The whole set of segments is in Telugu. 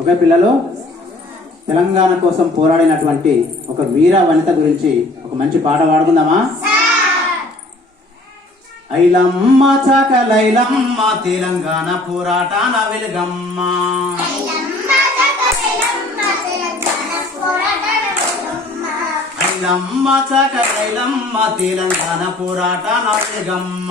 ఓకే పిల్లలు? తెలంగాణ కోసం పోరాడినటువంటి ఒక వీర వనిత గురించి ఒక మంచి పాట పాడుకుందామా? ఐలమ్మ చాకలైలమ్మ తెలంగాణ పోరాటాన వెలుగమ్మ. ఐలమ్మ చాకలైలమ్మ తెలంగాణ పోరాటాన వెలుగమ్మ.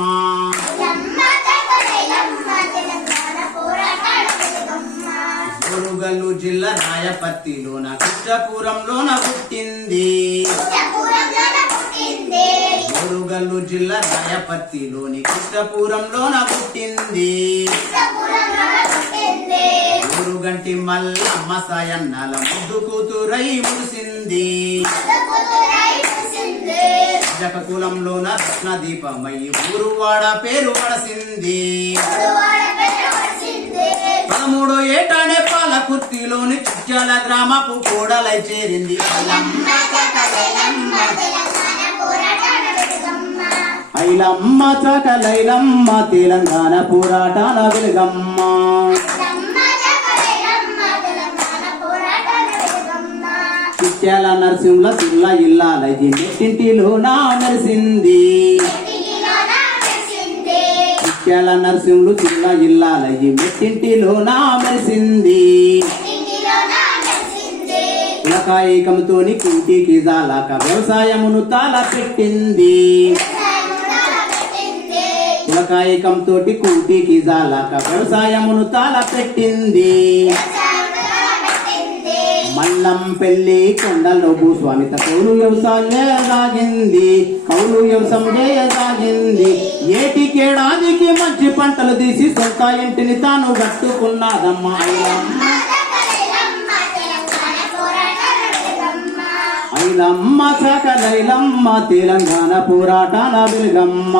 జిల్లా రాయపత్తిలోన కృష్ణపురంలోన పుట్టింది. మురుగల్లు జిల్లా రాయపత్తిలోని కృష్ణపురంలోన పుట్టింది. మురుగంటి మల్లమ్మ సాయన్నల ముద్దు కూతురై మురిసింది. జక కులంలోన రత్న దీపమై ఊరువాడ పేరు పడసింది పదమూడో ఏటానే పాలకుర్తిలోని చుట్టాల గ్రామపు కోడలై చేరింది ఐలమ్మ చకలైలమ్మ తెలంగాణ పోరాటాల వెలుగమ్మ. చిట్యాల నరసింహ సిల్ల ఇల్లాలది నెట్టింటిలో నా నరిసింది చిట్యాల నరసింహులు చిల్ల మెట్టింటిలో నా మెరిసింది పులకాయికంతోని కుంటికి జాలాక వ్యవసాయమును తాళ పెట్టింది పులకాయికంతో కుంటికి జాలాక వ్యవసాయమును తాళ పెట్టింది మల్లం పెళ్ళి కొండలో భూస్వామిత కౌలు వ్యవసాయం చేయసాగింది కౌలు వ్యవసాయం చేయసాగింది ఏటికేడాదికి మంచి పంటలు తీసి సొంత ఇంటిని తాను కట్టుకున్నదమ్మా ఐలమ్మ. ఐలమ్మ సకలైలమ్మ తెలంగాణ పోరాటాల వెలుగమ్మ.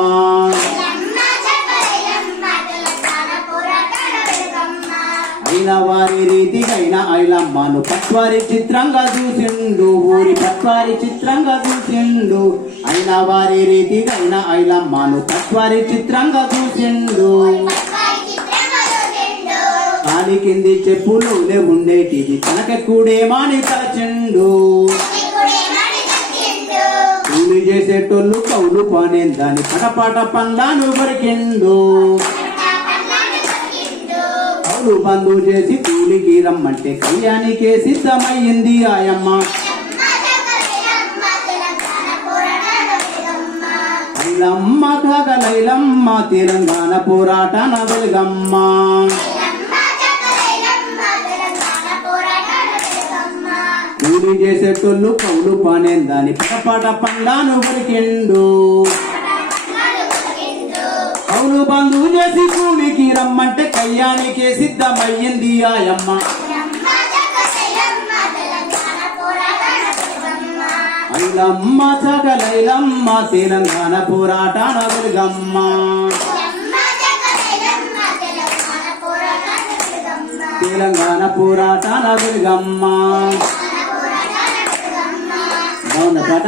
అయిన వారి రీతికైన ఐలమ్మను పట్వారి చిత్రంగా చూసిండు ఊరి పట్వారి చిత్రంగా చూసిండు. అయిన వారి రీతికైన ఐలమ్మను పట్వారి చిత్రంగా చూసిండు. కాలి కింది చెప్పులోనే ఉండేటిది తనకెక్కుడేమాని తలచిండు. కూలి చేసేటోళ్ళు కౌలు పానేందని పటపాట పండ్లాను బరికిండు కౌలు బంధు చేసి కూలికి రమ్మంటే కళ్యాణికే సిద్ధమయ్యింది ఆయమ్మ. లైలమ్మ కాక లైలమ్మ తెలంగాణ పోరాట వెలుగమ్మ. కూలి చేసేటోళ్ళు కౌలు పనేందని పడపాట పండాను బరికిండు కౌలు బంధు చేసి కూలికి రమ్మంటే కళ్యాణికే సిద్ధమయ్యింది ఆయమ్మ. ఐలమ్మ జగలైలమ్మ తెలంగాణ పోరాటాన వెలుగమ్మ. తెలంగాణ పోరాటాన వెలుగమ్మ. బాగుందా పాట?